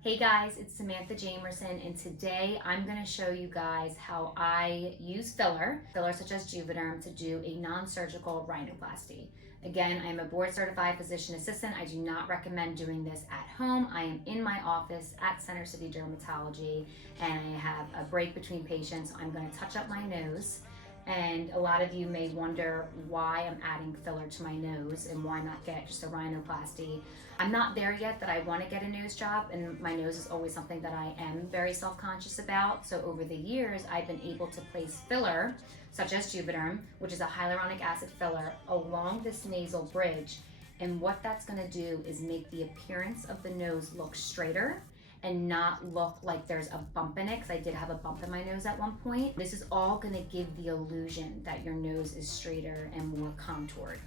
Hey guys, it's Samantha Jamerson, and today I'm going to show you guys how I use filler such as Juvederm, to do a non-surgical rhinoplasty. Again, I'm a board certified physician assistant. I do not recommend doing this at home. I am in my office at Center City Dermatology, and I have a break between patients. I'm going to touch up my nose. And a lot of you may wonder why I'm adding filler to my nose and why not get just a rhinoplasty. I'm not there yet that I want to get a nose job, and my nose is always something that I am very self-conscious about. So over the years, I've been able to place filler, such as Juvederm, which is a hyaluronic acid filler, along this nasal bridge. And what that's going to do is make the appearance of the nose look straighter and not look like there's a bump in it, because I did have a bump in my nose at one point. This is all gonna give the illusion that your nose is straighter and more contoured.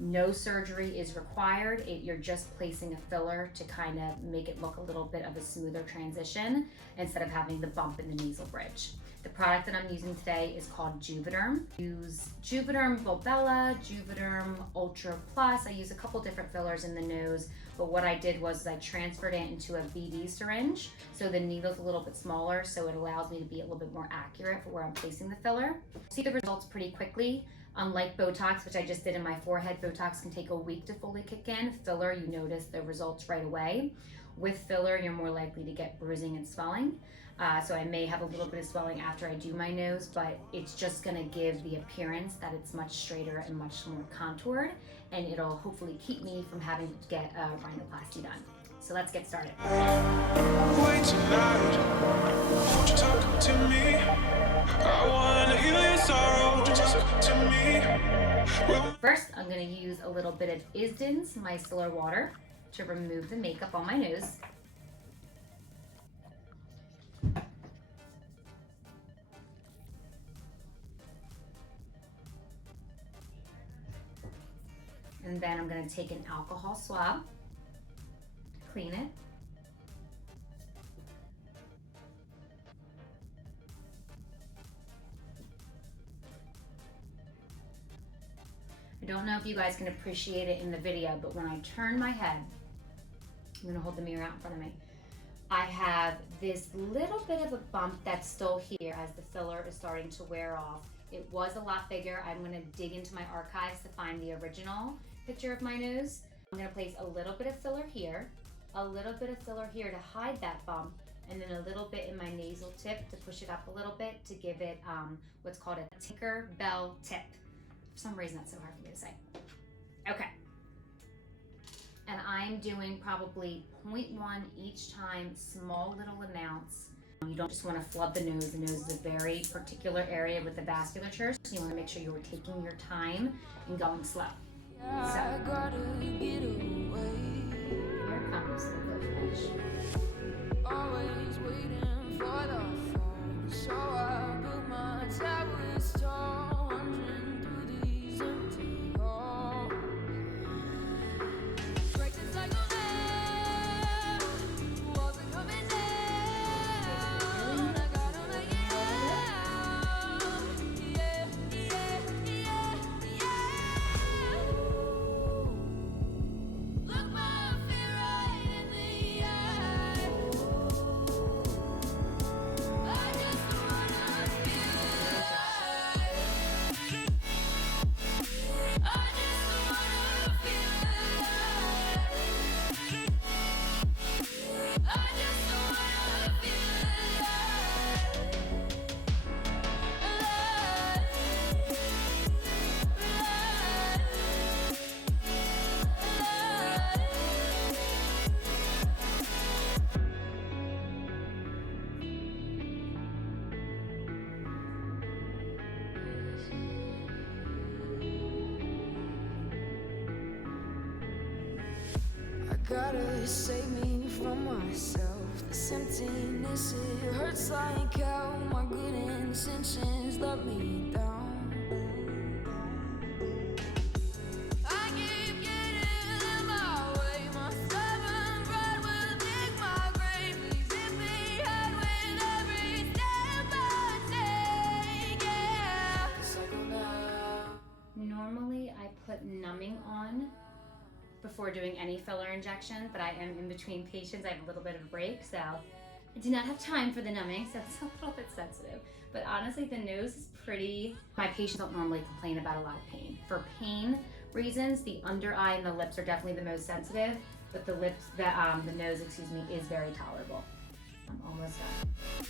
No surgery is required. You're just placing a filler to kind of make it look a little bit of a smoother transition instead of having the bump in the nasal bridge. The product that I'm using today is called Juvederm. Use Juvederm Volbella, Juvederm Ultra Plus. I use a couple different fillers in the nose, but what I did was I transferred it into a BD syringe, so the needle's a little bit smaller, so it allows me to be a little bit more accurate for where I'm placing the filler. See the results pretty quickly. Unlike Botox, which I just did in my forehead, Botox can take a week to fully kick in. Filler, you notice the results right away. With filler, you're more likely to get bruising and swelling. So I may have a little bit of swelling after I do my nose, but it's just gonna give the appearance that it's much straighter and much more contoured, and it'll hopefully keep me from having to get a rhinoplasty done. So let's get started. Wait tonight, won't you talk to me? I wanna heal your sorrow, talk to me. First, I'm gonna use a little bit of Isden's micellar water to remove the makeup on my nose. And then I'm going to take an alcohol swab, clean it. I don't know if you guys can appreciate it in the video, but when I turn my head, I'm going to hold the mirror out in front of me. I have this little bit of a bump that's still here as the filler is starting to wear off. It was a lot bigger. I'm going to dig into my archives to find the original picture of my nose. I'm going to place a little bit of filler here, a little bit of filler here to hide that bump, and then a little bit in my nasal tip to push it up a little bit to give it what's called a Tinker Bell tip. For some reason that's so hard for me to say. Okay. And I'm doing probably 0.1 each time, small little amounts. You don't just want to flub the nose. The nose is a very particular area with the vasculature, so you want to make sure you're taking your time and going slow. So, here it comes, the finish. Always waiting for the phone, so I built my towers tall, wandering through these empty halls. Break the cycle now, walls are coming down. I gotta make it out. Yeah, yeah, yeah, yeah. Look my fear right in the eye. I just wanna feel alive. I just wanna feel alive. I just wanna feel alive. I gotta save me from myself. This emptiness, it hurts like hell. My good intentions let me down. I keep getting in my way. My stubborn pride will dig my grave. Please hit me hard with every step I take. Yeah. Normally I put numbing on before doing any filler injection, but I am in between patients. I have a little bit of a break, so I do not have time for the numbing, so it's a little bit sensitive. But honestly, the nose is pretty. My patients don't normally complain about a lot of pain. For pain reasons, the under eye and the lips are definitely the most sensitive, but the nose, excuse me, is very tolerable. I'm almost done.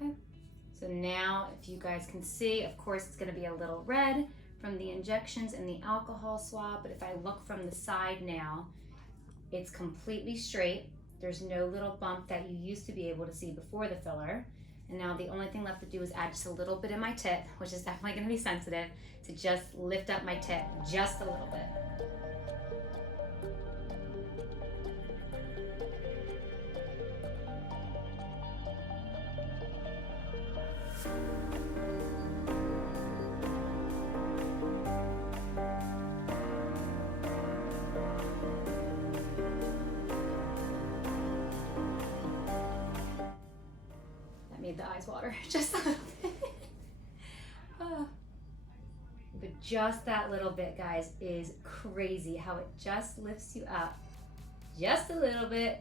Okay, so now if you guys can see, of course it's going to be a little red from the injections and the alcohol swab, but if I look from the side now, it's completely straight. There's no little bump that you used to be able to see before the filler. And now the only thing left to do is add just a little bit in my tip, which is definitely going to be sensitive, to just lift up my tip just a little bit. Made the eyes water just a little bit. But just that little bit, guys, is crazy how it just lifts you up just a little bit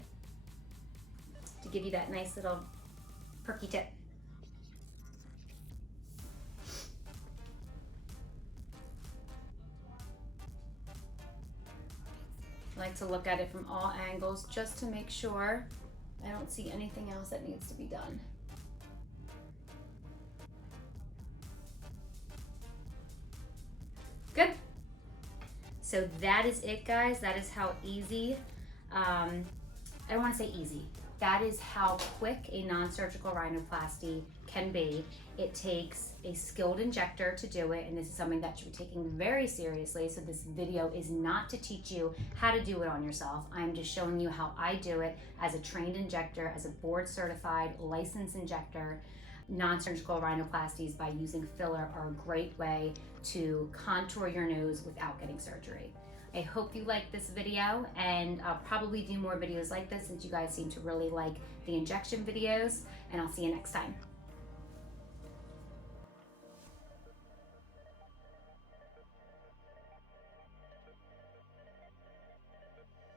to give you that nice little perky tip. I like to look at it from all angles just to make sure I don't see anything else that needs to be done. Good. So that is it, guys. That is how easy, I don't want to say easy. That is how quick a non-surgical rhinoplasty can be. It takes a skilled injector to do it, and this is something that you're taking very seriously. So this video is not to teach you how to do it on yourself. I'm just showing you how I do it as a trained injector, as a board certified licensed injector. Non-surgical rhinoplasties by using filler are a great way to contour your nose without getting surgery. I hope you liked this video, and I'll probably do more videos like this since you guys seem to really like the injection videos, and I'll see you next time.